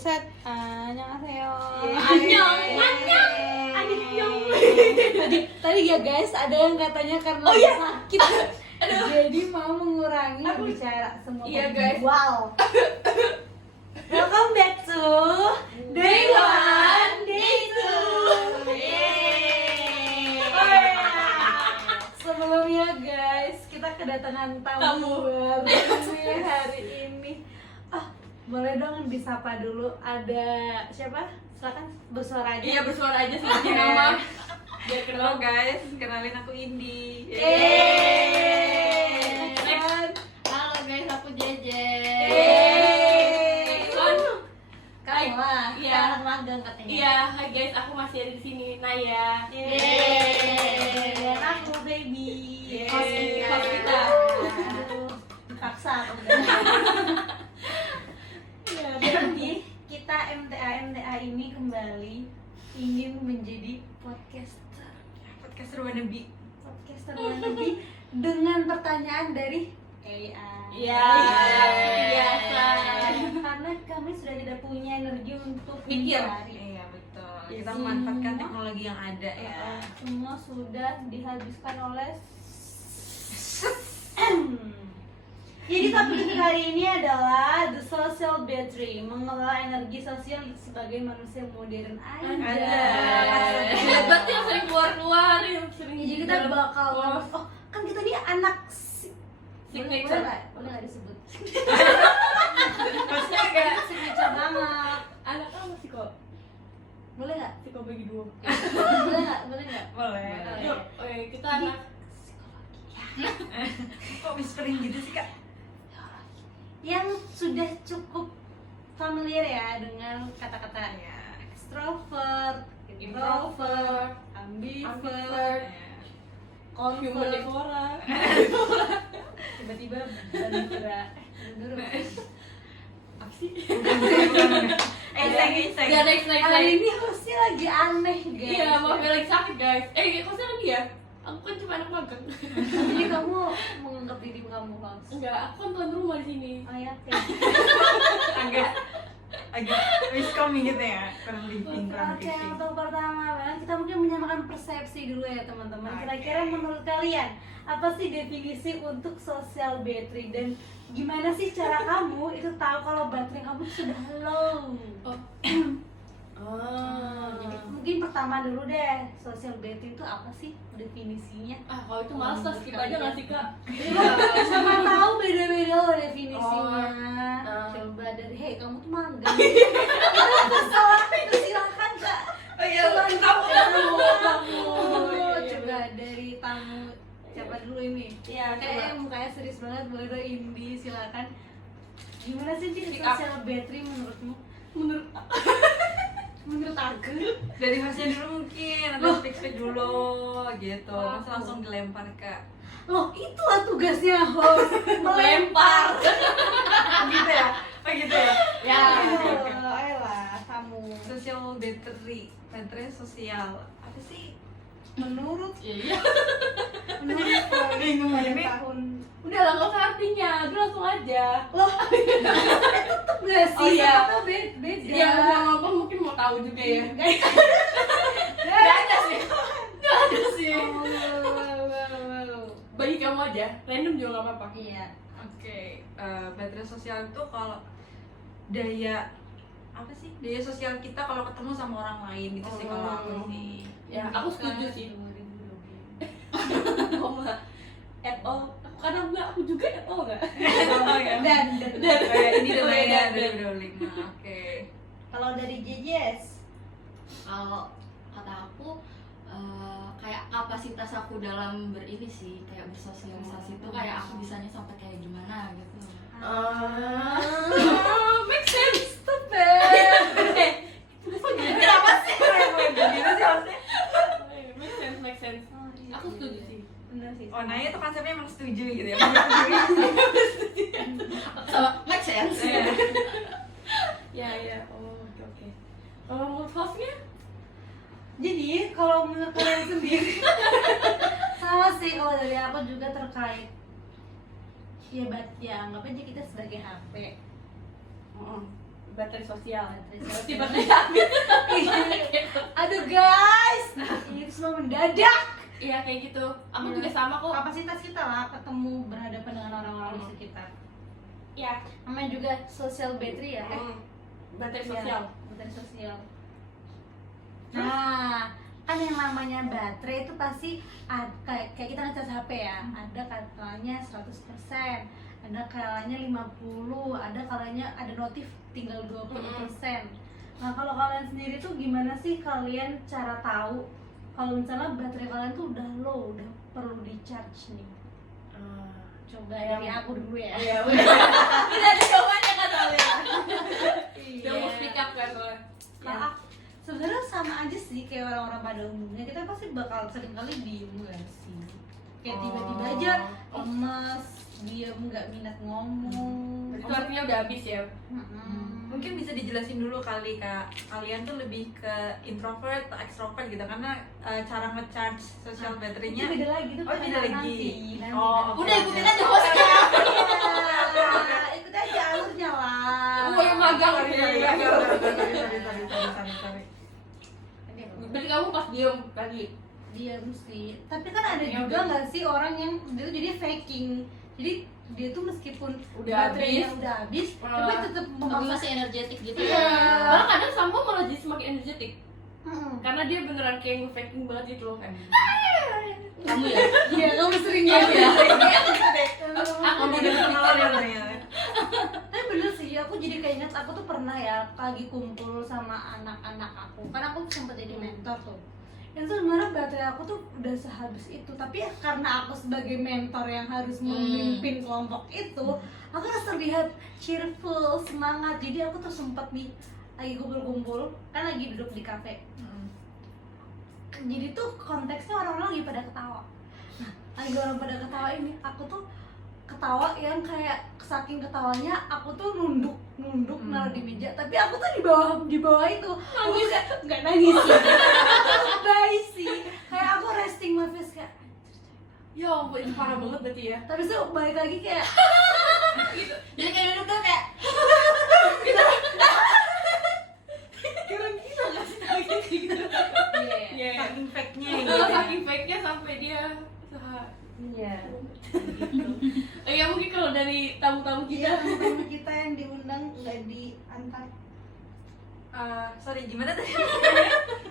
Set, annyeonghaseyo. Annyeong. Tadi ya guys, ada yang katanya karena sakit, jadi mau mengurangi bicara semua. Iya, guys. Wow. Welcome back to Day 1, Day 2. Sebelumnya guys, kita kedatangan tamu baru nih hari ini. Boleh dong disapa dulu. Ada siapa? Silakan bersuara aja. Iya, bersuara aja sebagai nama. Biar kenal guys, kenalin aku Indi. Next. Halo guys, aku Jeje. Next one. Kamu lah. Iya. Sekarang magang katanya. Iya, hai guys, aku masih ada di sini, Naya. Dan aku baby. Host kita. Aduh, dipaksa aku Jadi kita MTA ini kembali ingin menjadi podcaster wannabe dengan pertanyaan dari AI. Iya, biasa. Karena kami sudah tidak punya energi untuk Mikir. mencari. Iya betul. Ya, Kita semua. memanfaatkan teknologi yang ada ya. Semua sudah dihabiskan oleh Jadi topik kita hari ini adalah the social battery, mengelola energi sosial sebagai manusia modern aja. Hebat yang sering keluar, yang sering. Ya, jadi kita bakal kan kita ini anak Signature. boleh nggak disebut? Pasti agak Signature banget. anak apa sih kok? Boleh nggak? Sih kok bagi dua. Boleh nggak? Boleh nggak? Boleh. Yuk, kita anak. Kok whispering gitu sih kak? Yang sudah cukup familiar ya dengan kata-kata extrovert, introvert, ambivert, Human convert, devora. tiba-tiba bandura. Apa sih? Next. Ya, next. Hari ini hostnya lagi aneh guys. Iya, maaf lagi sakit guys. Kok kan dia? Aku kan cuma anak magang. Jadi kamu menganggap diri kamu host? Enggak, aku kan tuan rumah di sini. Oh ya, oke. agak miskom gitu ya, kurang lebih kurang Oke, lebih. untuk pertama kita mungkin menyamakan persepsi dulu ya teman-teman. Kira-kira menurut kalian apa sih definisi untuk social battery dan gimana sih cara kamu itu tahu kalau baterai kamu sudah low? Jadi mungkin pertama dulu deh, social battery itu apa sih definisinya? Kalau itu males lah, skip aja nggak sih kak? Sama tahu beda-beda loh definisinya. Coba dari kamu tuh magang. Itu salah, silakan kak. Kamu coba dari tamu siapa dulu ini? Iya, Kayaknya coba. mukanya serius banget, boleh dong Indi, silakan. Gimana sih Ci, Speak up. social battery menurutmu? Menurut aku Dari hostnya dulu mungkin, atau speak dulu gitu. Masa langsung dilempar kak? loh itu lah tugasnya host Melempar. Gitu ya? Oh gitu ya? Ya. Ayolah kamu Social battery, baterai sosial. Apa sih? Menurut Iya. bingung pada ini. tahun Udah lah, nggak usah artinya. Udah langsung aja. loh tetep gak sih? Oh, iya. Atau beda? Ya, mau ngomong mungkin mau tahu juga ya. Gak ada sih. Nggak ada sih. Wow. Bagi kamu aja. Random juga nggak apa-apa. Iya. Oke, baterai sosial itu kalau daya apa sih? Daya sosial kita kalau ketemu sama orang lain gitu sih kalau aku sih. Ya, aku setuju sih. Kamu at all. Kadang nggak, aku juga at all nggak. Oh ya. Dan Ini udah beda Dan. dari 25. Oke. kalau dari JJS Kalau kata aku kayak kapasitas aku dalam berini sih, kayak bersosialisasi itu kayak aku bisanya sampai kayak gimana gitu. Make sense. Kenapa sih? Gimana sih harusnya? Make sense. Aku setuju sih. Bener sih. Oh, Naya tuh konsepnya emang setuju gitu ya. Sama make sense. Ya. Oke. Kalau menurut hostnya? Jadi kalau menurut kalian sendiri sama sih kalau dari aku juga terkait ya anggap aja kita sebagai HP. baterai sosial. Berarti Baterai habis. Aduh guys, ini semua mendadak. Iya kayak gitu. Aku juga sama kok. Kapasitas kita lah ketemu berhadapan dengan orang-orang di sekitar. Iya. Namanya juga social battery ya. Baterai Iya, sosial. baterai sosial. Nah, kan yang namanya baterai itu pasti kayak kita ngecas HP ya. Ada kalanya 100%, ada kalanya 50, ada kalanya ada notif tinggal 20%. Nah, kalau kalian sendiri tuh gimana sih kalian cara tahu kalau misalnya baterai kalian tuh udah low, udah perlu di charge nih? Coba dari aku dulu ya. Iya, udah. Kita ada jawabannya kan soalnya. Udah mau speak up kan soalnya. Kalau aku sebenarnya sama aja sih kayak orang-orang pada umumnya, kita pasti bakal seringkali diem gak sih? Kayak tiba-tiba aja lemes, diem nggak minat ngomong. Itu artinya udah habis ya. Mungkin bisa dijelasin dulu kali Kak, kalian tuh lebih ke introvert atau extrovert gitu, karena cara nge-charge social Itu battery-nya. beda lagi tuh. Oh, beda lagi. Nanti. Udah ikutin aja hostnya. Iya, ikut aja alurnya lah. Gue yang magang Sorry, nih. sorry. Berarti kamu pas diem tadi. Diam sih, tapi kan ada Ya, juga udah. nggak sih orang yang dia tuh jadi faking, jadi dia tuh meskipun Udah baterainya habis. udah habis, tapi tetap Tapi memaksa. masih energetik gitu Iya. ya. Malah kadang Sambo malah jadi semakin energetik. Mm-mm. Karena dia beneran kayak nge-faking banget gitu loh kan. Kamu ya? Iya, kamu sering Iya, ya. Aku Udah udah pengalaman ternyata. Tapi bener sih, aku jadi kayak ingat aku tuh pernah ya lagi kumpul sama anak-anak aku, kan aku sempat jadi mentor tuh. Itu sebenarnya baterai aku tuh udah sehabis itu, tapi ya karena aku sebagai mentor yang harus memimpin kelompok itu, aku harus terlihat cheerful, semangat. Jadi aku tuh sempat nih lagi kumpul-kumpul, kan lagi duduk di kafe. Jadi tuh konteksnya orang-orang lagi pada ketawa. Nah, lagi orang pada ketawa ini, aku tuh ketawa yang kayak saking ketawanya aku tuh nunduk naruh di meja, tapi aku tuh di bawah itu nangis, nggak nangis sih, baik sih, kayak aku resting my face kayak, Ya ampun, itu parah banget berarti ya. tapi tuh balik lagi kayak Jadi kayak duduk tuh kayak Keren gila gak sih kayak gitu. Iya. Saking fake-nya Iya, gitu. saking fake-nya sampai dia usaha. iya, Ya mungkin kalau dari tamu-tamu iya, kita teman kita yang diundang nggak diantar. Sorry, gimana tadi?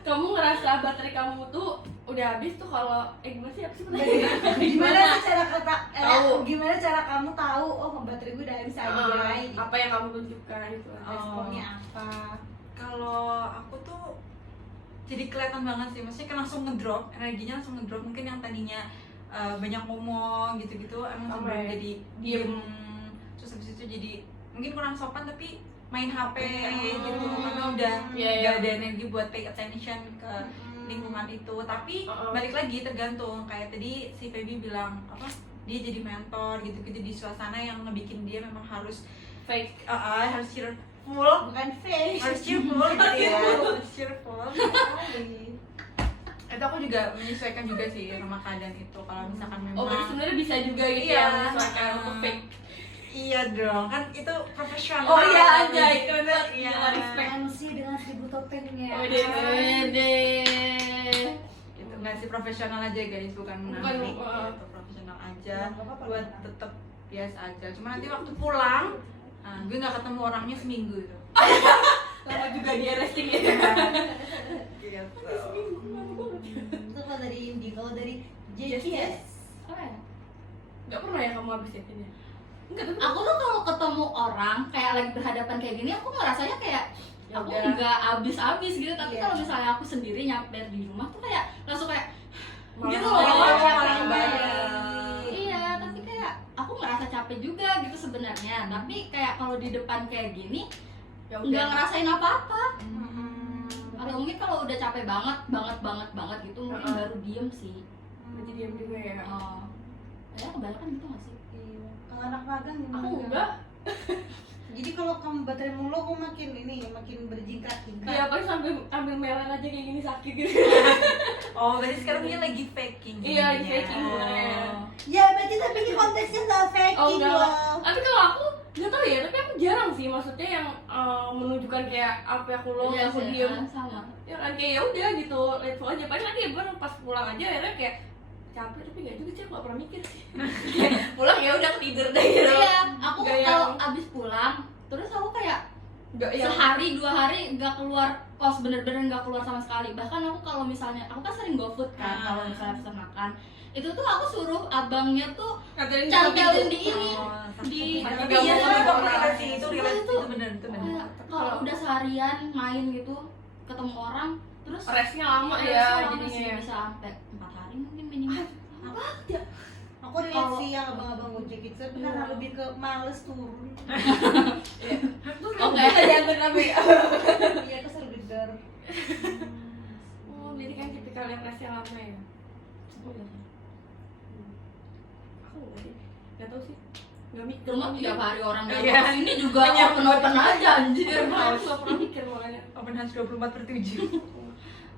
kamu ngerasa baterai kamu tuh udah habis tuh kalau gimana sih apa sih pertanyaannya? Gimana sih cara Tahu. gimana cara kamu tahu oh baterai gue udah habis aja gitu. Apa yang kamu tunjukkan gitu. Responnya apa? Kalau aku tuh jadi kelihatan banget sih, maksudnya kan langsung ngedrop, energinya langsung ngedrop. Mungkin yang tadinya banyak ngomong gitu-gitu emang Sama sebelum ya, jadi diem. terus habis itu jadi mungkin kurang sopan tapi main HP gitu, karena udah Iya, iya. gak ada energi buat pay attention ke lingkungan itu. Tapi balik lagi tergantung, kayak tadi si Feby bilang apa, dia jadi mentor gitu-gitu di suasana yang ngebikin dia memang harus Fake. harus cheerful, Bukan fake. harus cheerful gitu ya, harus cheerful. Itu aku juga menyesuaikan juga sih sama keadaan itu. Kalau misalkan memang Oh, berarti sebenarnya bisa juga gitu Iya. ya menyesuaikan untuk fake. iya dong, kan itu profesional. Oh iya, anjay, keren banget. Iya. Gila, respect. Manusia dengan 1000 topengnya. Oh, dia Wede. Itu nggak sih, profesional aja guys, bukan Bukan, munafik uh. gitu. Profesional aja Nggak apa-apa, buat nggak. tetap biasa aja. Cuma nanti waktu pulang, gue nggak ketemu orangnya seminggu itu. Lama juga dia resting ya. Gitu. Itu kalau dari Indi, kalau dari Yes, JPS. Apa ya? Gak pernah ya kamu habis ini? Enggak, tapi Aku tuh kalau ketemu orang kayak lagi berhadapan kayak gini, aku ngerasanya kayak Ya aku udah. nggak abis-abis gitu. Tapi Iya. kalau misalnya aku sendiri nyampe di rumah tuh kayak langsung kayak gitu Oh, loh. capek banget. Iya, tapi kayak aku ngerasa capek juga gitu sebenarnya. Tapi kayak kalau di depan kayak gini ya nggak udah. ngerasain apa-apa. Hmm. Atau mungkin kalau udah capek banget gitu mungkin Heeh. baru diem sih. Berarti diam juga ya. Oh, ya kebanyakan gitu nggak sih? Iya. Kalau anak magang gimana? Aku enggak. Jadi kalau kamu baterai mulu, aku makin ini, makin berjingkrak-jingkrak. Iya, paling sambil ambil melan aja kayak gini sakit gitu. Oh, berarti sekarang dia lagi faking. Iya, lagi sebenarnya. faking sebenarnya. Ya berarti tapi ini konteksnya nggak faking Oh, enggak. loh. Tapi kalau aku nggak tahu ya, tapi aku jarang sih maksudnya yang menunjukkan kayak apa aku lo, Iya aku sih, diem. sama. Ya kan kayak ya udah gitu, let flow aja. Paling nanti ya baru pas pulang aja akhirnya kayak capek, tapi nggak juga sih, aku nggak pernah mikir sih. Kayak pulang ya udah tidur deh gitu. Iya, aku Nggak kalau yang- abis pulang terus aku kayak nggak yang sehari 2 hari nggak keluar kos, bener-bener nggak keluar sama sekali. Bahkan aku kalau misalnya aku kan sering GoFood kan, kalau misalnya pesan makan itu tuh aku suruh abangnya tuh ngatain cantelin di ini Oh, di tapi nggak iya mau tapi sama kok orang. relate sih, itu relate, Itu- itu benar kayak kalau udah seharian main gitu ketemu orang terus resnya lama resnya ya lama jadinya sih, ya. bisa sampai 4 hari mungkin minimal. Aku lihat sih yang abang-abang ojek itu karena lebih ke males turun. Oke. Jangan nabi. Iya, kesel gedor. Oh, jadi kan tipikal yang resnya lama ya. Aku nggak sih, nggak tahu sih. Nggak mikir. Rumah 3 hari orang Iya. datang sini juga open aja anjir. Aku nggak pernah mikir makanya. open house 24/7.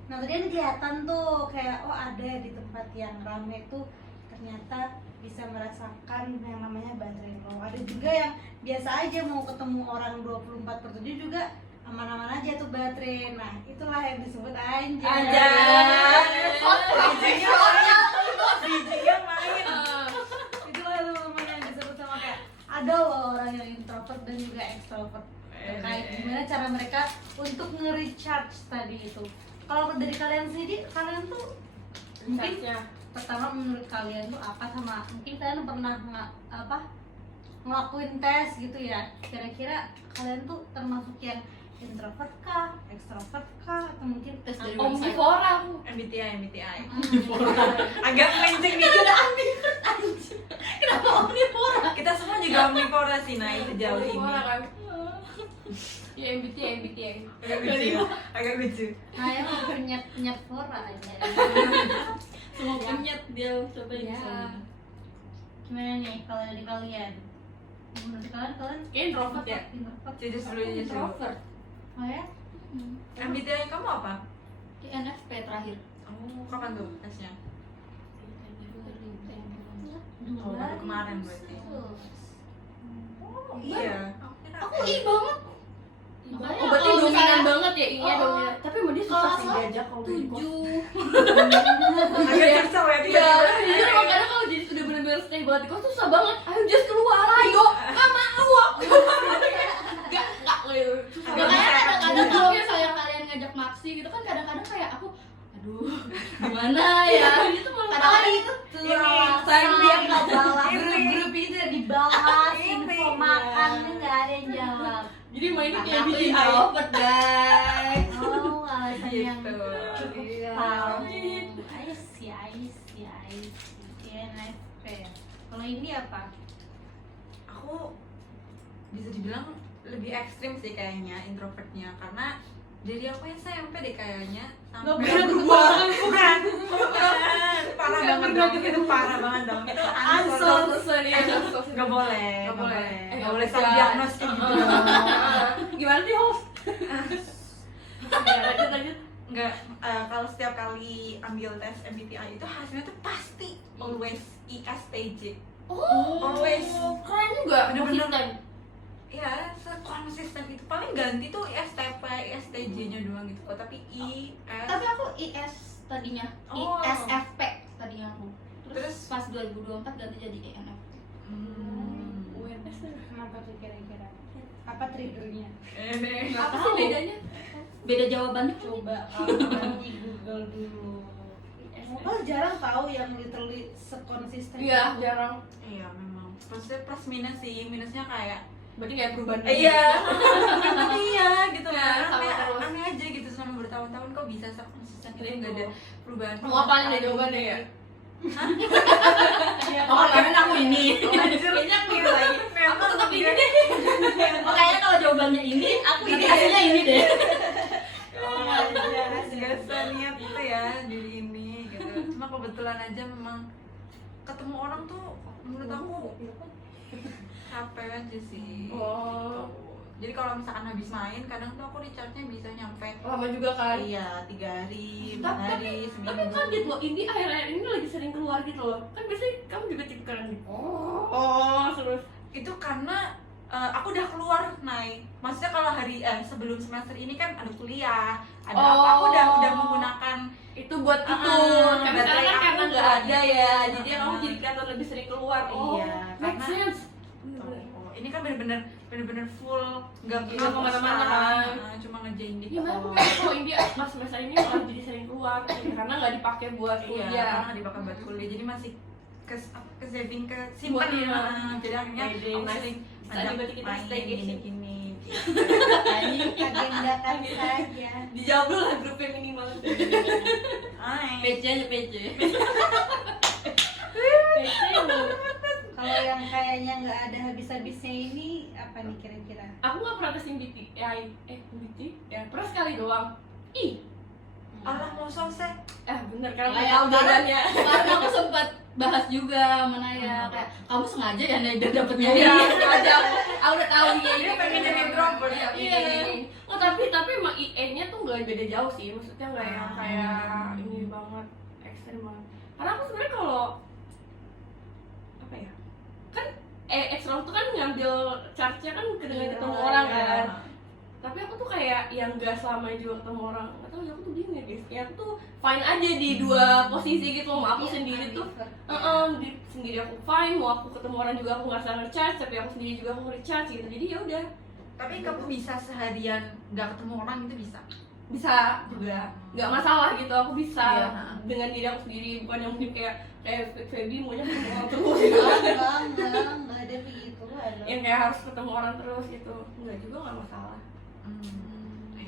Nah tadi kan kelihatan tuh kayak oh ada di tempat yang rame tuh ternyata bisa merasakan yang namanya baterai low. Ada juga yang biasa aja mau ketemu orang 24/7 juga aman-aman aja tuh baterai. Nah itulah yang disebut anjay. Bijinya main. Itulah teman-teman yang disebut sama kayak ada loh orang yang introvert dan juga extrovert. Kayak gimana cara mereka untuk nge-recharge tadi itu. Kalau dari kalian sendiri, kalian tuh mungkin Charge-nya. pertama menurut kalian tuh apa, sama mungkin kalian pernah ngelakuin tes gitu ya, kira-kira kalian tuh termasuk yang introvert kah, extrovert kah, atau mungkin Tes dari apa? website. Omnivora aku. MBTI. Hmm. Agak melenceng dikit. Kenapa omnivora? Kita semua juga omnivora sih, nah itu jauh ini. Omnivora kan. Ya MBTI. Agak lucu ya? Agak lucu. Saya mau penyet fora aja. Semua penyet dia coba Ya. bisa. Gimana nih kalau dari kalian? Menurut kalian Kayak introvert ya. introvert? Jujur dulu, jujur dulu. Introvert. Oh ya? MBTI kamu apa? INFP terakhir. Oh, kapan tuh tesnya? Oh, baru kemarin berarti. Oh, iya. Aku I banget. Oh, berarti dominan banget ya, iya dominan. Tapi mau dia susah Kalau sih salah diajak kalau di kos. 7. Agak susah ya dia. Iya, jujur emang kadang kalau jadi sudah benar-benar stay banget di kos tuh susah banget. Ayo just keluar, ayo. Gak mau aku. Gak gitu. Susah Makanya banget. kadang-kadang kalau misalnya kalian ngajak maksi gitu kan kadang-kadang kayak aku aduh gimana ya itu malah kadang-kadang itu Sayang dia nggak balas Ini. grup-grup itu udah dibalas Ini. info makannya nggak ada yang jawab. Jadi mainnya kayak aku BTI. introvert guys. Oh, alasan yang Gitu. cukup Iya. tahu. I see. INFP. Kalau ini apa? Aku bisa dibilang lebih ekstrim sih kayaknya introvertnya, karena jadi aku SMP deh kayaknya Nggak pernah berubah. bukan parah Nggak banget pernah dong, itu parah banget dong, itu Ansol. nggak boleh Nggak boleh. nggak boleh salah diagnos kayak gitu Gimana sih host? Ya, lanjut. nggak kalau setiap kali ambil tes MBTI itu hasilnya tuh pasti always ISTJ. Always. Keren juga. Bener-bener. Konsisten. Ya, konsisten itu paling ganti tuh ISTP, ISTJ-nya doang gitu kok, tapi Tapi aku IS tadinya, Oh. ISFP tadinya aku. Terus Terus? pas 2024 ganti jadi ENFP. UNS tuh. Kenapa tuh kira-kira? Apa triggernya? Apa sih bedanya? Beda jawabannya kan? Coba kamu di Google dulu. Oh, jarang tahu yang literally sekonsisten. Iya, itu. jarang. Iya memang. Plus minus sih, minusnya kayak Berarti kayak perubahan. iya, iya gitu Ya, lah. sama Aneh, terus. aneh aja gitu selama bertahun-tahun kok bisa sekonsisten itu nggak ada perubahan. Mau apaan deh jawabannya ya? Iya, Oh, karena aku ini. Anjir, Kayaknya aku gitu lagi. Aku tetap ini deh. Makanya kalau jawabannya ini, aku ini hasilnya ini deh. biasa niat itu ya diri ini gitu. Cuma kebetulan aja memang ketemu orang tuh menurut aku capek aja sih. Oh. Jadi kalau misalkan habis main, kadang tuh aku recharge-nya bisa nyampe Lama juga kan. iya 3 hari, 4 Tapi- hari, Tapi seminggu. kaget loh, Indi akhir-akhir ini lagi sering keluar gitu loh. Kan biasanya kamu juga tipikal yang gitu. Oh, terus. Itu karena aku udah keluar naik. Maksudnya kalau hari sebelum semester ini kan ada kuliah, ada Oh. apa, aku udah menggunakan Itu buat itu. Karena baterai sekarang kan aku karena nggak ada gitu. ya, jadi kamu jadi kelihatan lebih sering keluar. Oh, Iya, make karena- sense. Oh, ini kan bener-bener full, nggak Iya, kemana-mana kan. cuma ngerjain di Gimana aku nggak tahu India pas semester ini malah jadi sering keluar karena nggak dipakai buat Iya, kuliah. karena dipakai buat kuliah, jadi masih ke saving, ke simpan Buat ya. mana? Jadi akhirnya Ide, aku nice. sering Bisa ajak dibantu kita main staycation. gini-gini. agendakan saja. Dijawab dulu lah grupnya minimal. Hai. PC aja PC. Kalau yang kayaknya nggak ada habis-habisnya ini apa nih kira-kira? Aku nggak pernah tes MBTI. MBTI? Ya pernah sekali doang. Ih, Allah mau selesai. bener karena Ya, nggak tahu jawabannya. Karena aku sempat bahas juga sama Naya kayak kamu sengaja ya Naya dapetnya Iya, ini. sengaja aku udah tahu dia Dia pengen jadi introvert ya. Iya. Oh tapi emang IE-nya tuh nggak beda jauh sih, maksudnya nggak yang kayak ini banget ekstrem banget. Karena aku sebenarnya kalau apa ya, kan ekstrovert tuh kan ngambil charge-nya kan dengan ketemu orang kan. Tapi aku tuh kayak yang gak selamanya juga ketemu orang. Gak tau ya, aku tuh bingung ya guys. Ya aku tuh fine aja di dua posisi gitu. Mau aku sendiri tuh sendiri aku fine, mau aku ketemu orang juga aku nggak salah nge-charge, tapi aku sendiri juga aku nge-charge gitu. Jadi ya udah, Tapi kamu bisa seharian nggak ketemu orang itu bisa? bisa juga. Nggak masalah gitu, aku bisa Iya. dengan diri aku sendiri, bukan yang mungkin kayak Feby maunya ketemu orang terus gitu. Enggak ada begitu ada. Yang kayak harus ketemu orang terus gitu. Enggak juga nggak masalah.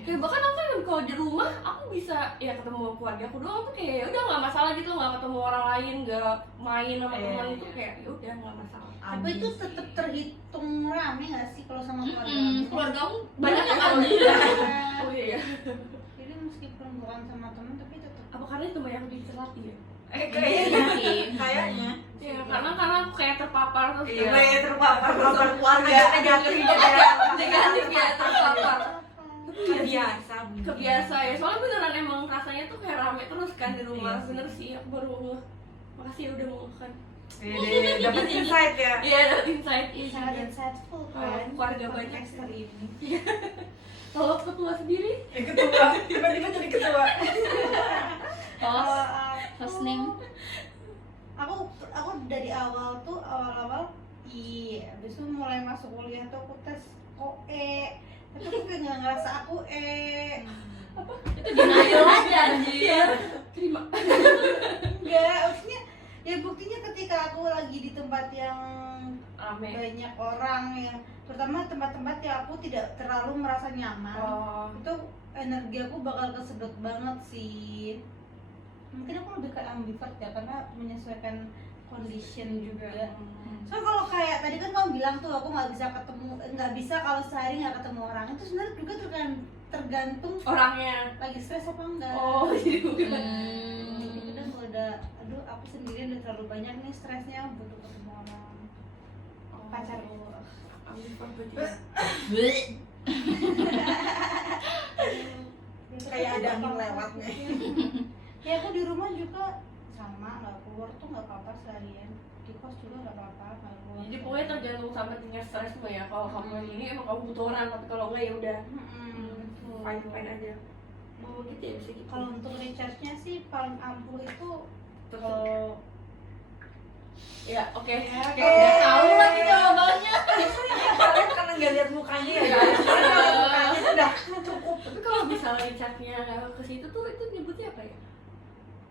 Kayak bahkan aku kan kalau di rumah aku bisa ya ketemu keluarga aku doang tuh kayak ya udah nggak masalah gitu, nggak ketemu orang lain, nggak main sama teman itu kayak ya udah nggak masalah. Tapi itu tetap terhitung rame nggak sih kalau sama keluarga? Keluargamu banyak Banyak kan? Oh iya. Jadi meskipun bukan sama teman tapi tetap. Apa karena itu banyak dicerati ya? Kayaknya. Ya karena aku kayak terpapar terus Iya, terpapar keluarga negatif negatif ya terpapar. Kebiasa. Kebiasa ya, soalnya beneran emang rasanya tuh kayak rame terus kan di rumah. Iya sih. Bener sih, aku baru ngeh. Makasih ya udah menguatkan. Dapat insight ya. Iya, dapet insight. Sangat insightful kan? Keluarga banyak podcaster ini. Kalau ketua sendiri, Ketua, tiba-tiba jadi ketua. Host, host name. Aku dari awal habis itu mulai masuk kuliah tuh aku tes OE, tapi aku kayak nggak ngerasa aku Itu denial aja anjir. terima. enggak, maksudnya ya buktinya ketika aku lagi di tempat yang Rame. banyak orang yang terutama tempat-tempat yang aku tidak terlalu merasa nyaman, Oh, itu energi aku bakal kesedot banget sih. Mungkin aku lebih ke ambivert ya karena menyesuaikan condition juga. So kalau kayak tadi kan kamu bilang tuh aku nggak bisa kalau sehari nggak ketemu orang, itu sebenarnya juga tergantung orangnya. lagi stres apa enggak. Oh, jadi bukan. Udah kalau udah aduh aku sendirian udah terlalu banyak nih stresnya, butuh ketemu orang. Pacar. Kayak ada angin lewat nih. Ya aku di rumah juga sama, nggak keluar tuh nggak apa-apa seharian, di kos juga nggak apa-apa nggak keluar. Jadi pokoknya tergantung sama tingkat stresmu ya. Kalau kamu ini emang kamu butuh orang, tapi kalau enggak ya udah fine aja. Oh gitu ya, bisa gitu. Kalau untuk recharge-nya sih paling ampuh itu kalau ya oke. Udah tahu lagi jawabannya. Kalian karena nggak lihat mukanya ya guys. Karena kalau mukanya udah cukup. Tapi kalau misalnya chatnya ke situ tuh itu nyebutnya apa ya?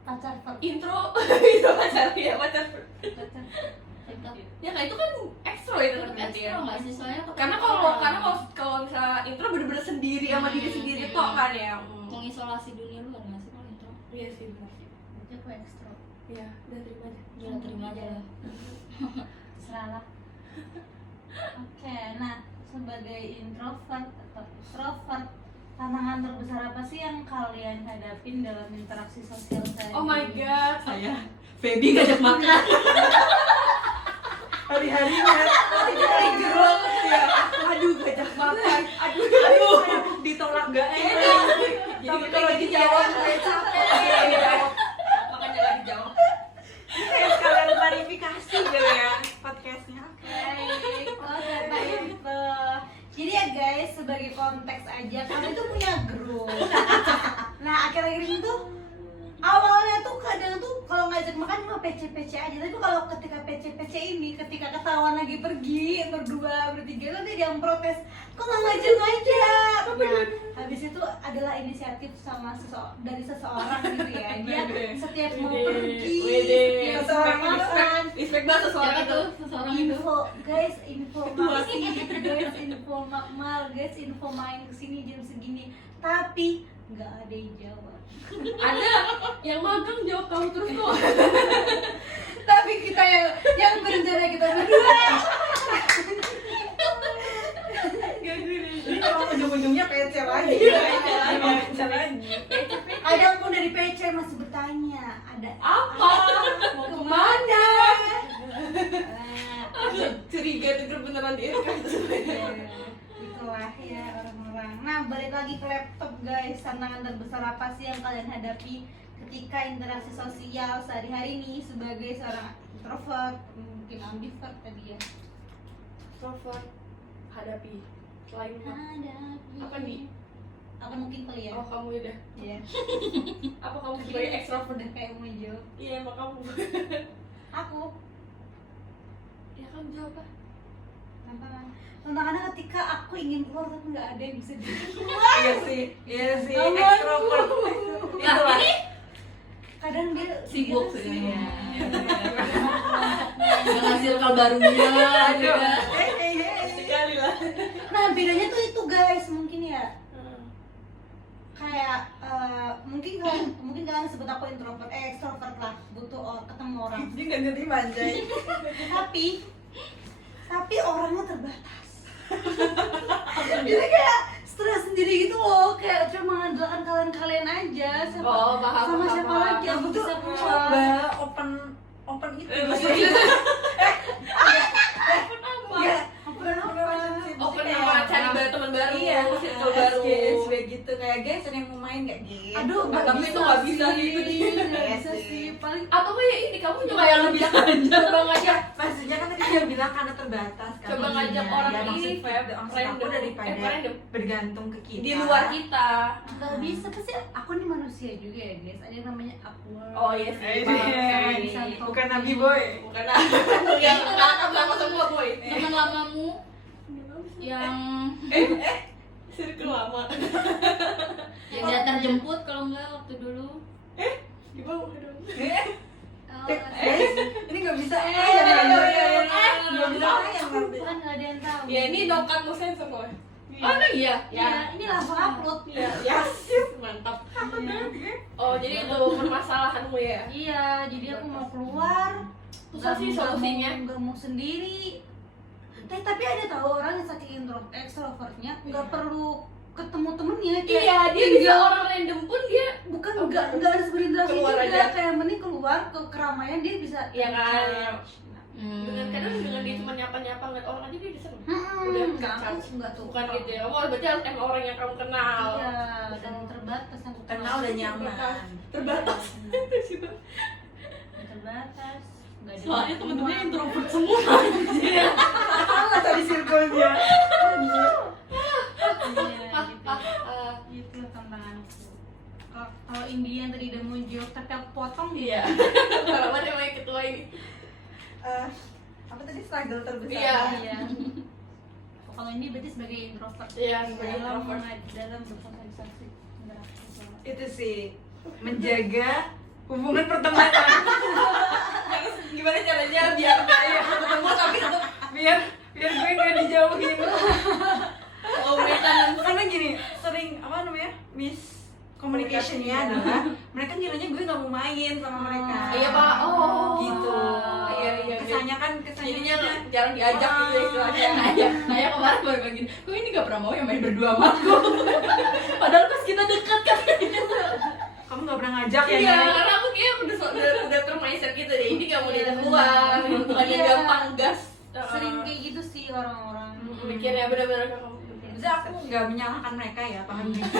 pacar Intro, itu pacarnya pacar. Tetap Ya kan itu kan ekstro itu kan berarti ya. ekstra nggak sih soalnya Karena kalau misalnya intro bener-bener sendiri sama diri sendiri toh kan ya. mengisolasi dunia luar nggak sih kalau itu? Iya sih benar sih. itu aku ekstra. Iya, udah terima aja. Ya terima aja lah. Seralah. Oke, nah sebagai introvert atau extrovert, tantangan terbesar apa sih yang kalian hadapin dalam interaksi sosial sehari? Oh my god. Saya Feby ngajak makan. Hari-harinya trigger banget ya. Aduh gajah makan. Aduh ditolak nggak enak. Tapi kalau dijawab saya capek. Makanya lagi jawab. Kayak sekalian klarifikasi gitu ya podcastnya. Baik, oh ternyata itu sebagai konteks aja, kami tuh punya grup. Nah akhir-akhir ini tuh awalnya tuh kadang tuh kalau ngajak makan cuma PC aja, tapi kalau ketika PC ini ketika ketahuan lagi pergi berdua bertiga tuh dia yang protes, kok nggak ngajak. Nah habis itu adalah inisiatif sama dari seseorang gitu ya, dia setiap mau pergi setiap seorang makan Respect banget seseorang Siapa itu. tuh seseorang itu? info makmal guys, info main kesini jam segini, tapi nggak ada yang jawab. Ada yang magang jawab kamu terus kok. Tapi kita yang berencana kita berdua. Ini kalau ujung-ujungnya PC lagi. PC lagi. Ada pun dari PC masih bertanya, ada Apa? Mau kemana? Nah, Curiga tuh grup beneran di itulah ya orang-orang. Nah balik lagi ke laptop guys, tantangan terbesar apa sih yang kalian hadapi ketika interaksi sosial sehari-hari nih sebagai seorang introvert, mungkin ambivert tadi ya. Introvert hadapi selain apa nih? Aku mungkin kali ya. Oh kamu udah. Iya. Apa kamu sebagai extrovert? Udah kayak mau jawab. Iya emang kamu. Aku Ya kamu jawab lah. tantangannya ketika aku ingin keluar tapi nggak ada yang bisa Iya sih, extrovert. Nah, ini kadang dia Sibuk dia sih. sibuk. Dengan circle barunya juga. Sekali lah. Nah bedanya tuh itu guys, mungkin ya kayak mungkin kalian sebut aku introvert, extrovert lah, butuh ketemu orang. Dia nggak nerima anjay. tapi orangnya terbatas. Jadi kayak stres sendiri gitu loh, kayak cuma mengandalkan kalian aja. Oh, paham, sama paham, siapa paham. lagi aku Aku tuh bisa keluar. coba open itu. Iya, open relationship. Open Jadi sama kayak cari teman baru, Iya, circle baru. SG gitu kayak guys ada yang mau main nggak gitu. Aduh, Tapi itu nggak bisa gitu, nggak Iya bisa sih. sih. Paling Atau kayak ini kamu coba Kayak lebih aja. coba ngajak Maksudnya kan tadi dia bilang karena terbatas kan. coba ngajak Iya, orang ya, ini maksud random aku daripada random bergantung ke kita. di luar kita. nggak bisa, pasti aku nih manusia juga ya guys. Ada yang namanya awkward. Oh iya sih. Eh, paham iya. sih. Bukan Nabi Boy. Bukan aku yang sama semua boy. Teman lamamu yang Circle lama. yang diantar jemput kalau enggak waktu dulu. Di bawah dong. Guys, ini nggak bisa. Nggak bisa yang nanti. Kan nggak ada yang tahu. Ya ini nokan mau sensor loh. Iya. Oh iya. Ya, ini langsung upload. Iya, ya mantap. Oh, jadi itu permasalahanmu ya. Iya, jadi aku mau keluar. Susah sih solusinya. Nggak mau sendiri. Tapi ada tahu orang yang saking extrovertnya nggak perlu ketemu temennya. Kayak Iya, dia bisa orang random pun dia bukan nggak harus berinteraksi Keluar juga, aja. kayak mending keluar ke keramaian dia bisa. Iya kan. Hmm. Kadang dengan dia cuma nyapa-nyapa ngeliat orang aja dia bisa seneng. Udah Udah nggak kacau. aku nggak tuh. Bukan gitu ya. Oh, berarti harus emang orang yang kamu kenal. Iya, dan terbatas aku Kenal udah nyaman. Terbatas. terbatas. Nggak ada Soalnya yang temen-temennya keluar. introvert semua. Salah tadi circle-nya. Iya, gitu tantanganku. Kalau India yang tadi udah mau jawab tapi aku potong Iya. Kalau mana yang ketua ini? Apa tadi struggle terbesar? Iya. Iya. Kalau ini berarti sebagai introvert. Iya, sebagai dalam introvert. dalam bersosialisasi interaksi sama. Itu sih menjaga hubungan pertemanan. Harus gimana caranya biar kayak ketemu tapi tetap biar gue nggak dijauhin. low maintenance. Karena gini sering apa namanya communication-nya adalah mereka ngiranya gue nggak mau main sama mereka. Iya, Pak. Oh. Gitu. Iya, iya. Kesannya kan Jadinya jarang diajak gitu istilahnya. Kayak kemarin baru bilang gini, kok ini gak pernah mau yang main berdua sama aku. Padahal pas kita deket kan. kamu nggak pernah ngajak ya. Iya, Nek? karena aku kayak udah termindset gitu deh. Ini gak mau diajak keluar, bukannya Iya. gampang gas. Sering kayak gitu sih orang-orang. Mikirnya benar-benar kamu. Maksudnya aku nggak menyalahkan mereka ya, paham juga.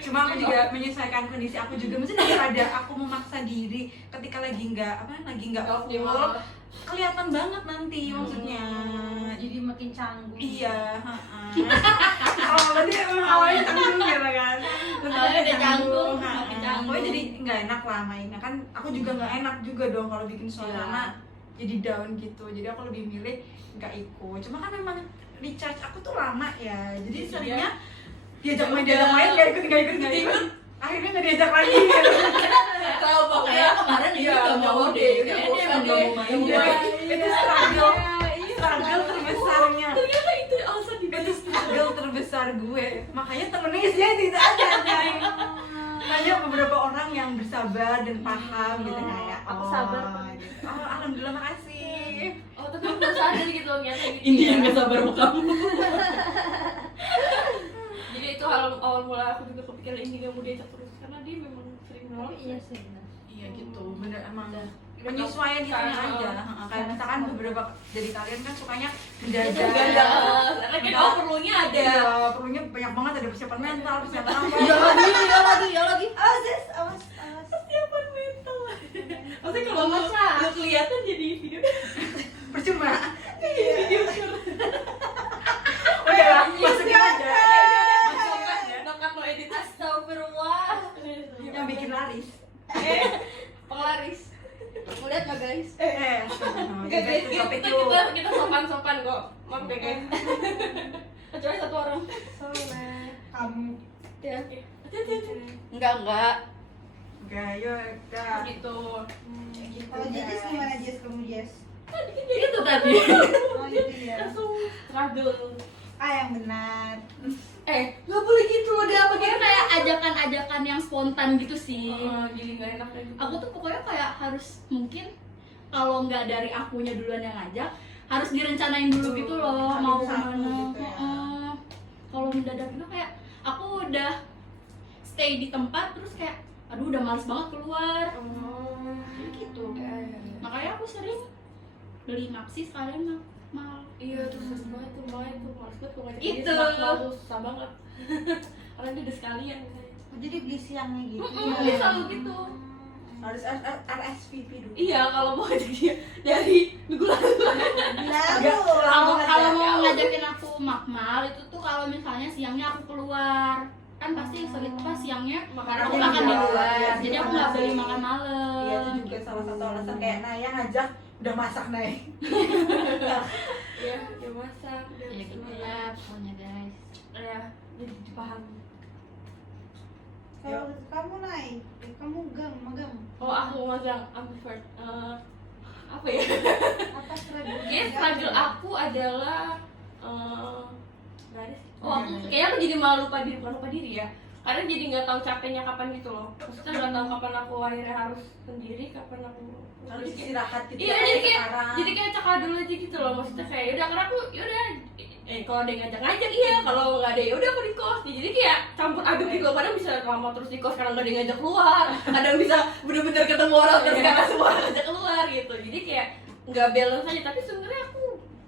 Cuma aku juga menyesuaikan kondisi aku juga. Maksudnya daripada aku memaksa diri ketika lagi nggak full, kelihatan banget nanti maksudnya. Jadi makin canggung. Iya, oh berarti emang awalnya canggung gitu kan. Awalnya udah canggung, ha-ha. makin canggung. Pokoknya jadi nggak enak lah mainnya kan. Aku juga nggak enak juga dong kalau bikin suasana jadi down gitu. Jadi aku lebih milih nggak ikut. Cuma kan memang recharge aku tuh lama ya. Jadi seringnya diajak main nggak ikut. Akhirnya nggak diajak lagi gitu. Tahu pokoknya Kayak kemarin ini Iya, nggak mau deh, udah kayaknya bosan, dia nggak nggak mau mau main. main. Itu struggle terbesarnya. ternyata itu alasan Itu struggle terbesar gue. Makanya temennya isinya tidak ada. Hanya beberapa orang yang bersabar dan paham gitu kayak Aku sabar. gitu. Oh, alhamdulillah makasih. Oh tapi aku nggak sadar gitu loh nyata gitu. Ini yang nggak sabar sama kamu. Jadi itu awal mula aku juga kepikiran ini nggak mau diajak terus karena dia memang sering Tapi nolak. iya sih benar. Iya gitu, bener emang Udah penyesuaian tahu. itunya aja. Heeh. Kayak misalkan beberapa dari kalian kan sukanya Ganda. mendadak. Karena kan oh perlunya ada. Iya, perlunya banyak banget, ada persiapan mental, persiapan apa. Iya lagi. Awas. Persiapan mental. Maksudnya kalau nggak kelihatan jadi video Percuma. video short. Udah lah, masukin aja. Nokat no edit Astagfirullah. Yang bikin laris. Penglaris. Mau lihat nggak guys? Gak guys, kita sopan kok. Maaf ya guys. Kecuali satu orang. Kamu. Ya oke. Hati-hati. Enggak. Gayo, dah. Gitu. Kalau Jess gimana Jess? Kamu Jess? Itu tadi. Oh itu ya. Langsung struggle. Yang benar. Nggak boleh gitu loh dia apa Pokoknya kayak ajakan-ajakan yang spontan gitu sih. jadi nggak enak kayak gitu. Aku tuh pokoknya kayak harus mungkin kalau nggak dari akunya duluan yang ngajak, harus direncanain dulu gitu loh Hamin mau satu kemana. gitu ya. Kalau mendadak itu kayak aku udah stay di tempat terus kayak aduh udah males banget keluar. Jadi gitu. Makanya aku sering beli Maxi sekalian mal. Iya tuh susah banget tuh main tuh males banget kalau ngajak Itu. dia snack tuh susah banget. Karena dia udah sekalian katanya. Jadi beli siangnya gitu. Dia selalu gitu. Harus RSVP dulu. Iya kalau mau ngajak dia dari minggu lalu. Kalau mau ngajakin aku makmal itu tuh kalau misalnya siangnya aku keluar kan pasti siangnya aku makan di luar, jadi aku nggak beli makan malam. Iya, itu juga salah satu alasan kayak Naya ngajak udah masak Naya. Iya dia masak. Dia Ya gitu ya pokoknya guys. Ya jadi dipahami. Kalau kamu naik, kamu magang. Oh aku magang ambivert. Apa ya? Apa struggle? Kayaknya struggle aku adalah nggak ada sih. Oh aku Nggak ada. kayaknya aku jadi malah lupa diri, bukan lupa diri ya. Karena jadi nggak tahu capeknya kapan gitu loh. Maksudnya nggak tahu kapan aku akhirnya harus sendiri, kapan aku Harus jadi kayak- istirahat gitu. Iya sekarang. jadi kayak cakadul aja gitu loh. Maksudnya kayak yaudah karena aku yaudah kalau ada yang ngajak iya, kalau nggak ada yaudah aku di kos. Jadi kayak campur aduk gitu loh. Kadang bisa lama terus di kos karena nggak ada yang ngajak keluar. Kadang bisa bener-bener ketemu orang tapi karena semua orang ngajak keluar gitu. Jadi kayak nggak balance aja. Tapi sebenarnya aku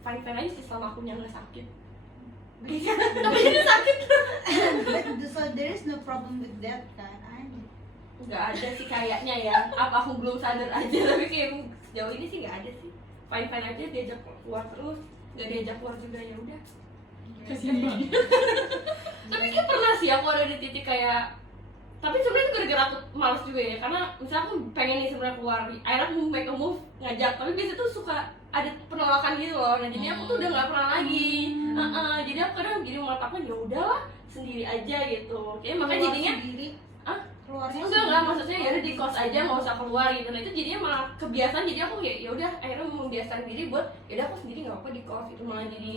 fine aja sih selama aku nggak sakit. Tapi ini sakit. So there is no problem with that kan? Nggak ada sih kayaknya ya. Apa aku belum sadar aja, tapi kayak sejauh ini sih nggak ada sih. Fine aja diajak keluar terus, nggak diajak keluar juga ya udah. Kasian banget. Tapi kayak pernah sih aku ada di titik kayak, tapi sebenarnya itu gara-gara aku malas juga ya, karena misalnya aku pengen nih sebenarnya keluar, akhirnya aku make a move ngajak, tapi biasanya tuh suka ada penolakan gitu loh. Nah jadi aku tuh udah nggak pernah lagi. Jadi aku kadang jadi mengatakan ya udahlah sendiri aja gitu. Kayak makanya jadinya Keluarnya enggak maksudnya ya udah di kos aja nggak usah keluar gitu. Nah itu jadinya malah kebiasaan, jadi aku ya udah akhirnya membiasakan diri buat ya udah aku sendiri nggak apa di kos itu, malah jadi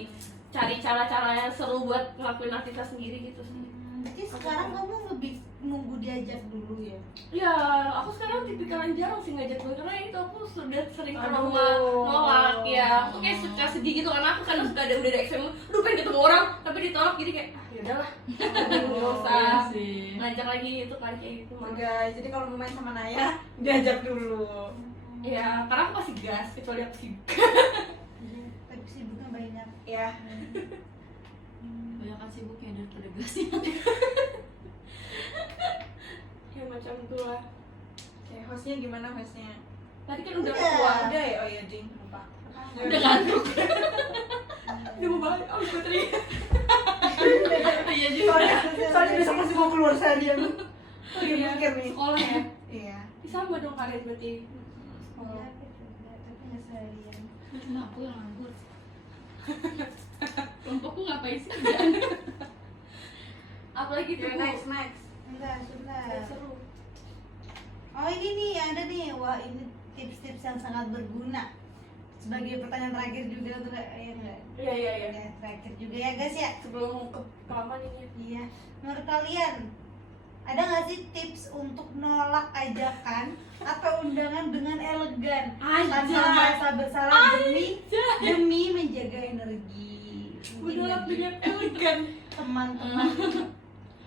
cari cara-cara yang seru buat ngelakuin aktivitas sendiri gitu sih. Berarti sekarang kamu lebih nunggu diajak dulu ya? Ya aku sekarang tipikal yang jarang sih ngajak gue karena itu aku sudah sering Aduh. trauma nolak ya. Aku kayak suka sedih gitu karena aku kadang suka udah ada eksamen, aduh pengen ketemu orang tapi ditolak, jadi kayak ya udahlah nggak usah ngajak lagi itu kan kayak gitu. Guys, jadi kalau mau main sama Naya diajak dulu. Ya karena aku pasti gas kecuali aku sibuk. Tapi sibuknya banyak. Ya. Banyak kan sibuknya daripada gasnya. Ya macam itulah. Hostnya gimana hostnya? Tadi kan udah Udah. keluar. Udah ya, oh iya ding, lupa. Udah ngantuk. Udah mau balik, oh putri. Iya juga. Soalnya besok masih mau keluar seharian. Oh Iya. iya, mikir nih. Sekolah ya. Iya. Sama dong Karin berarti. Iya, tapi nggak seharian. Cuma aku yang nganggur. Kelompokku ngapain sih kerjaan? Apalagi tuh. Ya, next. Enggak, sebentar. Seru. Oh ini nih, ada nih. Wah ini tips-tips yang sangat berguna. Sebagai pertanyaan terakhir juga untuk ya enggak? Iya. Ya, terakhir juga ya guys ya. Sebelum ke kelamaan ini. Iya. Menurut kalian ada nggak sih tips untuk nolak ajakan atau undangan dengan elegan tanpa merasa bersalah demi menjaga energi? Mungkin Menolak bagi dengan elegan.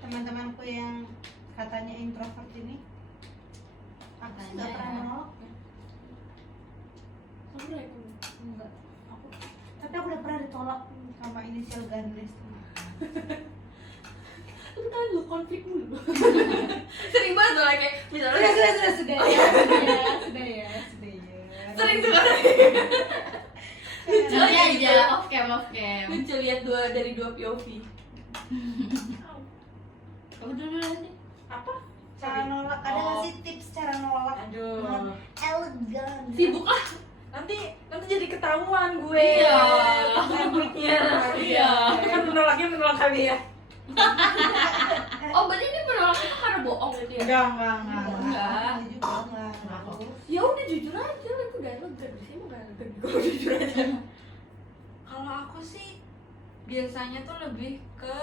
temanku yang katanya introvert ini aku sih nggak Katanya pernah ya. menolak. Kamu ya, kamu. Enggak. Tapi aku udah pernah ditolak sama inisial Gandes. Itu kan lu konflik mulu. Sering banget tuh kayak misalnya Sudah ya. sering tuh kan. Lucu aja, off cam. Lucu lihat dari dua POV. Kamu dulu aja. Apa? Cara nolak, ada nggak sih tips cara nolak Aduh. dengan elegan? Sibuk ah. Nanti jadi ketahuan gue. Iya. Sibuknya. Iya. Kan menolak kali ya. Oh berarti ini menolaknya tuh karena bohong gitu ya? Enggak. Enggak. Juga enggak. Ya udah jujur aja, aku udah lega. Biasanya emang gak lega kalau jujur aja. Kalau aku sih biasanya tuh lebih ke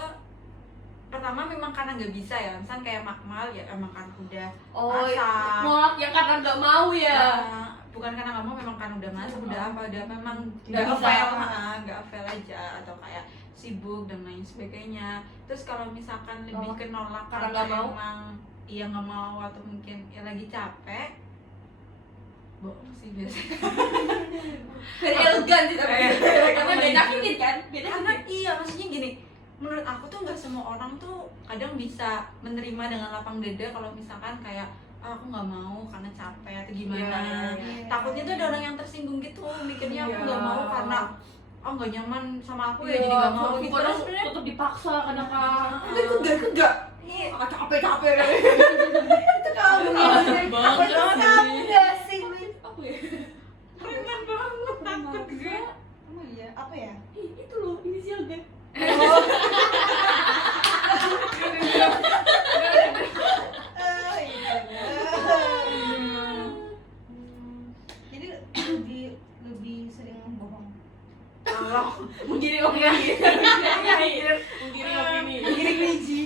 pertama memang karena nggak bisa ya, misalnya kayak Makmal ya emang kan udah Oh, masak. nolak yang karena nggak mau ya? Nah, bukan karena nggak mau, memang kan udah masak, udah apa, udah memang Nggak nggak bisa. avail, nggak avail aja atau kayak sibuk dan lain sebagainya. Terus kalau misalkan lebih ke nolak Karena nggak mau? emang iya nggak mau atau mungkin ya lagi capek, bohong sih biasanya. Dari elegan sih tapi karena gak nyakitin kan? Beda Karena iya maksudnya gini, menurut aku tuh nggak semua orang tuh kadang bisa menerima dengan lapang dada kalau misalkan kayak "Ah, aku nggak mau karena capek atau gimana. Iya. Takutnya tuh ada orang yang tersinggung gitu, mikirnya aku Iya. nggak mau karena oh nggak nyaman sama aku ya jadi nggak mau gitu. Kadang Sebenarnya tetap dipaksa kadang kan. ikut gak? Iya, capek kan. Itu kamu Banget Kamu sih. nggak sih, Win? Aku ya. keren banget takut gue. Oh iya, apa ya? Ih, itu loh inisial G. Oh iya. Jadi lebih sering bohong. Allah, Menggiring opini. Menggiring opini. giring biji.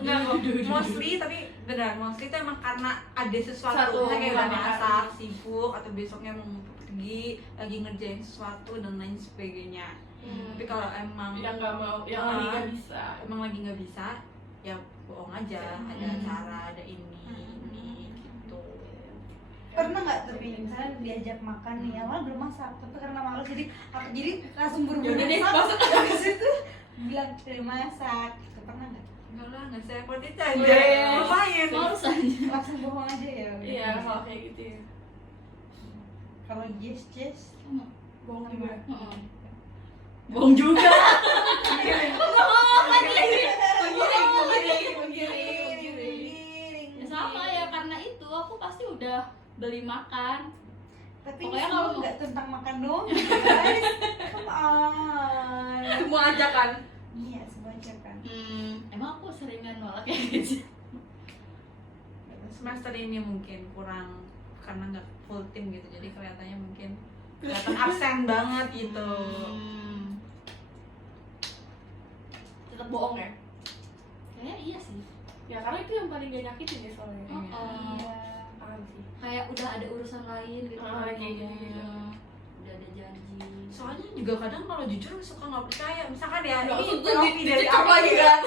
Enggak, mostly tapi benar mostly itu emang karena ada sesuatu, Satu, misalnya kayak udah bukan masak, hari. sibuk atau besoknya mau pergi lagi ngerjain sesuatu dan lain sebagainya. Tapi kalau emang yang nggak mau, yang lagi nggak bisa. emang lagi nggak bisa, ya bohong aja. Ada acara, ada ini gitu. Pernah nggak tapi misalnya diajak makan nih, awalnya belum masak, tapi karena malas jadi langsung buru-buru Yaudah deh, masak. masak. Habis itu bilang dari masak, gitu pernah nggak? Enggak lah, nggak saya itu aja. Weh. Ngapain? Males aja. Langsung bohong aja ya? udah. Iya, kalau kayak gitu ya. Kalau Jess Bohong juga. Heeh. Bohong juga. Menggiring. Ya sama ya, karena itu aku pasti udah beli makan. Tapi Pokoknya ini kalau semua nggak tentang makan doang, guys. Come on. Semua ajakan. Iya, semua ajakan. Emang aku seringan nolak ya gitu. Semester ini mungkin kurang karena nggak full tim gitu, jadi kelihatannya mungkin kelihatan absen banget gitu. Tetap bohong ya. Kayaknya iya sih. Ya karena itu yang paling gak nyakitin ya soalnya. Iya. Paham sih. Kayak udah ada urusan lain gitu. Ah, kayak gitu. Udah ada janji. Soalnya juga kadang kalau jujur suka nggak percaya, misalkan ya Nggak, ini itu Rofi dari dicekap aku lagi ya. kan.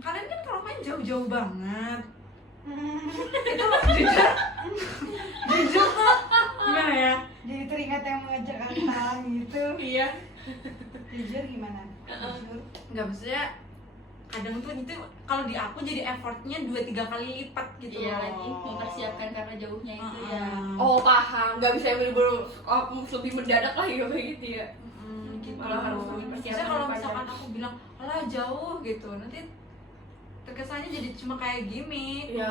Kalian kan kalau main jauh-jauh banget. Hmm. Itu jujur tuh gimana ya? Jadi teringat yang mengajak kenalan gitu. Iya. Jujur gimana? Jujur. Nggak, maksudnya kadang tuh itu kalau di aku jadi effortnya 2-3 kali lipat gitu Iya loh. lagi mempersiapkan karena jauhnya itu ya. Oh paham, nggak bisa bener-bener lebih mendadak lah ya kayak gitu ya. Gitu. Malah harus lebih persiapan Misalnya kalau daripada- misalkan aku bilang alah jauh gitu, nanti terkesannya jadi cuma kayak gimmick. Iya,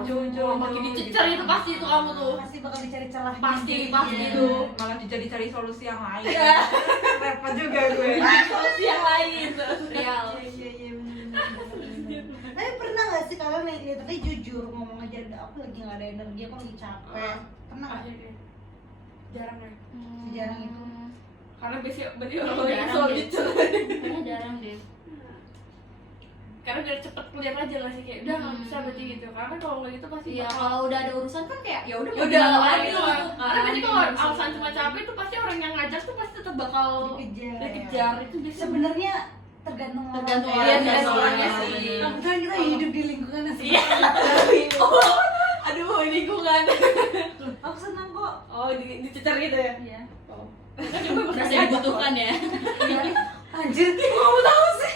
jauh-jauh makin dicecer itu pasti itu kamu tuh. Pasti bakal dicari celah. Pasti Iya. itu. Malah dicari-cari solusi yang lain. Iya. Repot juga gue. Solusi yang lain. Real. Iya, bener. Tapi pernah gak sih kalian ya, tapi jujur ngomong aja, aku lagi gak ada energi, aku lagi capek. Pernah gak? Akhirnya jarang ya. Sejarang itu. Karena biasanya berarti Iya, orang yang jarang selalu deh. dicecer. Kayaknya jarang deh. Karena biar cepet keluar aja nggak sih kayak udah nggak bisa berarti gitu. Karena kalau nggak gitu pasti Iya, bakal- kalau udah ada urusan kan kayak ya udah ya mau udah gimana lagi lagi lah. kan. Karena berarti kalau alasan cuma capek tuh pasti orang yang ngajak tuh pasti tetap bakal dikejar. Itu biasanya Sebenarnya tergantung orang. Tergantung Iya, orang, tergantung orangnya orang. sih. Kebetulan kita hidup di lingkungan yang Iya. seperti itu. Aduh lingkungan. Aku senang kok. Oh dicecer gitu ya. Iya. Oh. Kan coba Merasa dibutuhkan ya. Anjir, kamu tahu sih.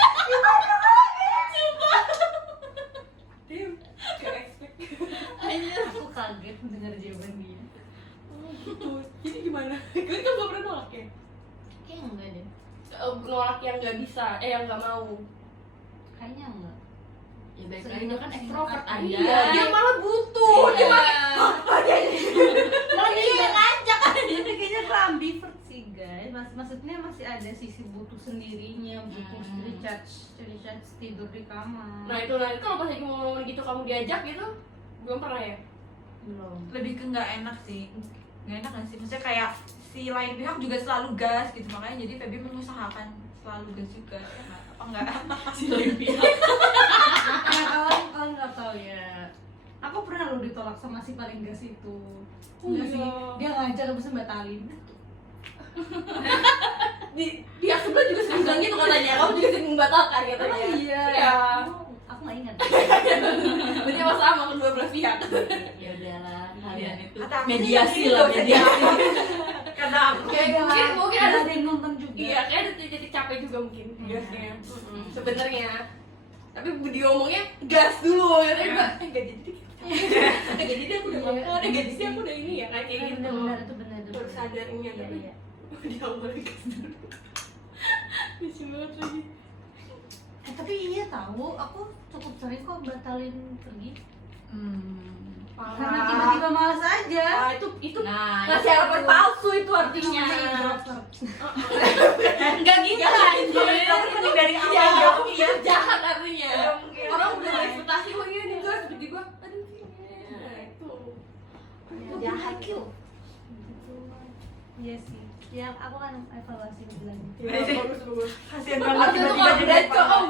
Damn. Gak expect. Anjir. Aku kaget mendengar jawaban dia. Oh gitu. Jadi gimana? Gue kan gak pernah nolak ya. Kayaknya enggak deh. Nolak yang nggak bisa, yang nggak mau. Kayaknya enggak. Ya baik lagi dia kan ekstrovert Anda. Iya, dia malah butuh. Dia malah Malah dia ngajak kan. Dia kayaknya tuh ambivert sih guys. Maksudnya masih ada sisi butuh sendirinya, butuh recharge tidur di kamar. Nah itu nanti kalau pas lagi mau ngomong gitu kamu diajak gitu belum pernah ya? Belum. Lebih ke nggak enak sih. Nggak enak nggak sih? Maksudnya kayak si lain pihak juga selalu gas gitu, makanya jadi Feby mengusahakan selalu gas juga. Ya nggak? Apa enggak? Si lain pihak. Nah, kalian nggak tahu ya. Aku pernah lo ditolak sama si paling gas itu. Enggak sih. Dia ngajak habis batalin. Di pihak sebelah juga sering bilang gitu katanya. Kamu juga sering membatalkan katanya. Oh iya. Ya. Aku nggak ingat. Berarti apa sama kedua belah pihak. Ya udahlah, kalian itu Kata aku mediasi sih, lah, nggak usah mediasi. Karena aku Kayak mungkin ada yang nonton juga. iya kayak ada titik capek juga mungkin gasnya. Sebenarnya. Tapi diomongnya gas dulu ya. Tapi enggak jadi nggak jadi deh aku udah makan, nggak jadi deh aku udah ini ya kayak gitu. Benar itu benar. Baru sadarnya tapi Iya. di awal gas dulu. Lucu banget lagi. Tapi iya tahu, aku cukup sering kok batalin pergi. Karena tiba-tiba malas aja. Ah, itu Nah, ngasih harapan palsu itu artinya. enggak gitu anjir. Itu dari awal Iya, ya. iya jahat artinya. Ya, mungkin. Orang udah ekspektasi wah iya nih gas tiba-tiba aduh itu. Jahat yuk. Iya sih. Ya aku kan evaluasi lebih lanjut. Iya, bagus. Kasian Harusnya banget tuh tiba-tiba kalau jadi belajar, apa. kamu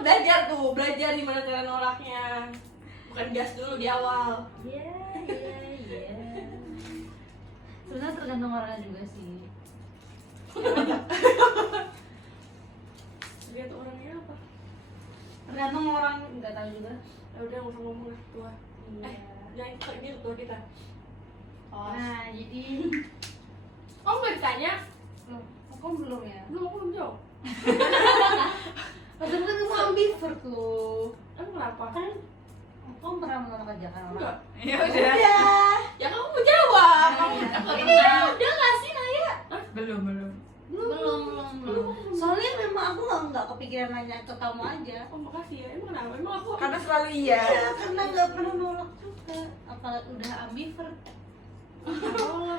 belajar tuh, belajar gimana cara nolaknya. Bukan gas dulu di awal. Iya. Sebenarnya tergantung orangnya juga sih. Lihat orangnya apa. Tergantung orang, nggak tahu juga. Ya udah nggak usah ngomong lah tua. Jangan dia tua kita. Nah, jadi Oh nggak ditanya? loh, aku belum ya. Belum aku belum jawab. Padahal kan kamu ambivert loh. Emang kenapa? Kan kamu pernah menolak ajakan orang? Enggak. Ya udah. Ya kamu mau jawab. Kamu Iya. apa Ini pernah? udah nggak sih Naya? Belum. Belum. Soalnya memang aku nggak kepikiran nanya ke kamu aja. Oh makasih ya. Emang kenapa? Emang aku Karena selalu iya. Iya, karena nggak pernah nolak juga. Apalagi udah ambivert.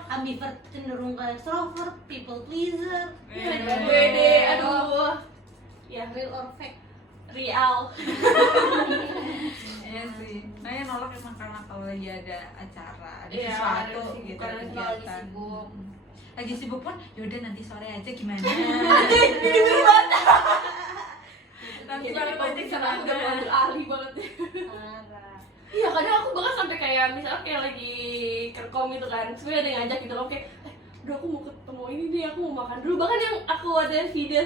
Ambivert cenderung ke extrovert, people pleaser, Wede, aduh. Ya, real or fake. real. Iya sih. Nanya nolak emang karena kalau lagi ada acara, ada Iya, sesuatu ada gitu, kesibukan, ada lagi kegiatan. sibuk. Lagi sibuk pun, yaudah nanti sore aja gimana? Nanti Jadi balik aja pemeriksaan aku udah gimana? mengambil ahli banget. Parah. Iya, kadang aku bahkan sampai kayak misalnya kayak lagi kerkom gitu kan, sebenarnya ada yang ngajak gitu loh kayak, udah aku mau ketemu ini nih, aku mau makan dulu. Bahkan yang aku ada video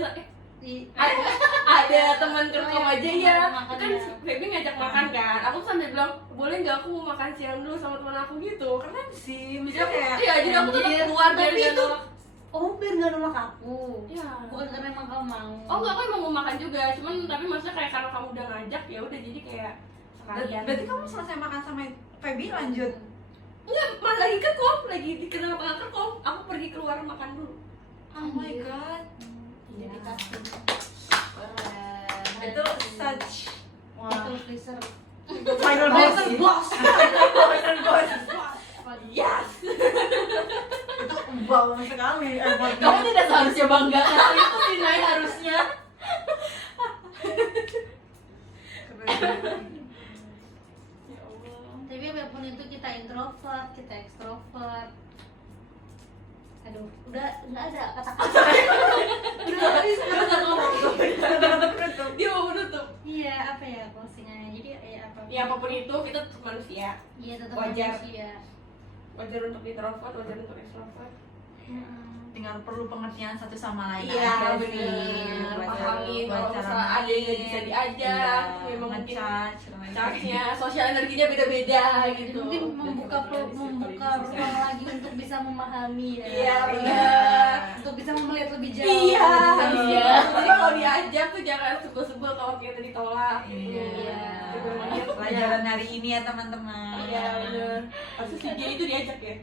ada teman kerkom Oh, iya, aja ya, makan kan ya. Feby ngajak makan kan, aku tuh sampai bilang boleh nggak aku mau makan siang dulu sama teman aku gitu, karena Keren sih, misalnya kayak iya jadi aku tetap keluar dari Tapi dia itu nolak. Oh, biar nggak nolak aku. Iya. Bukan karena emang kamu mau. Oh enggak, aku emang mau makan juga, cuman tapi maksudnya kayak karena kamu udah ngajak ya udah jadi kayak sekalian. Berarti kamu selesai makan sama Feby lanjut? Enggak, mas lagi ke kom, lagi di kenapa nggak ke kom, aku pergi keluar makan dulu. Oh my god. Jadi kasih. Itu such Itu freezer. final boss sih. Final boss. Yes. Itu wow sekali effortnya. Kamu tidak seharusnya bangga karena itu sih Nay harusnya. Ya Allah. Tapi apapun itu kita introvert, kita ekstrovert. Aduh, udah nggak ada kata-kata. Udah habis Kata-kata penutup. Dia mau menutup. Iya, apa ya closingannya? Jadi ya apa? Ya apapun itu kita tetap manusia. Iya, tetap Wajar. manusia. Wajar untuk introvert, wajar untuk extrovert. Tinggal perlu pengertian satu sama lain Iya, aja bener. sih. Pahami kalau cara misalnya ada yang nggak bisa diajak, memang mungkin nge-charge, charge-nya, sosial energinya beda-beda gitu. Mungkin membuka ruang lagi untuk bisa memahami ya. Iya, benar. Untuk bisa melihat lebih jauh. Iya, Iya. Jadi kalau diajak tuh jangan sebel-sebel kalau kita ditolak. gitu. Iya. Itu memang dia Pelajaran hari ini ya teman-teman. Iya, benar. Harusnya si J itu diajak ya.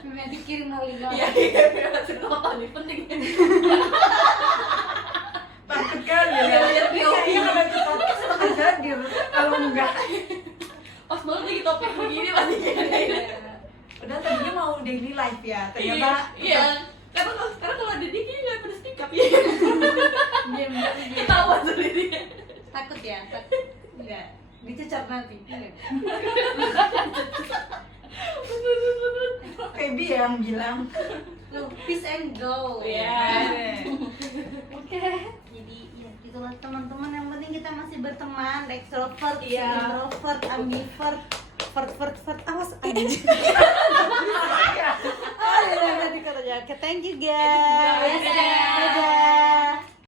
Memang dikirim hal ini. Iya, iya, harus nonton nih penting. Takut kan ya. Iya, Dia kayaknya kalau ikut podcast bakal hadir. Kalau enggak, Pas banget lagi topik begini pasti jadi. udah tadinya mau daily life ya. Ternyata Iya. Karena kalau ada dia kayaknya nggak pada speak up ya. Diam aja. Ketawa sendiri. Takut ya? Takut. Enggak. Dicecar nanti. Enggak. Feby yang bilang. Loh, peace and go. Iya. Oke. Jadi ya itulah teman-teman, yang penting kita masih berteman, extrovert, Iya. introvert, ambivert, vert, awas aja. Oh, ya, nanti katanya. Oke, thank you guys. Dadah. Dadah.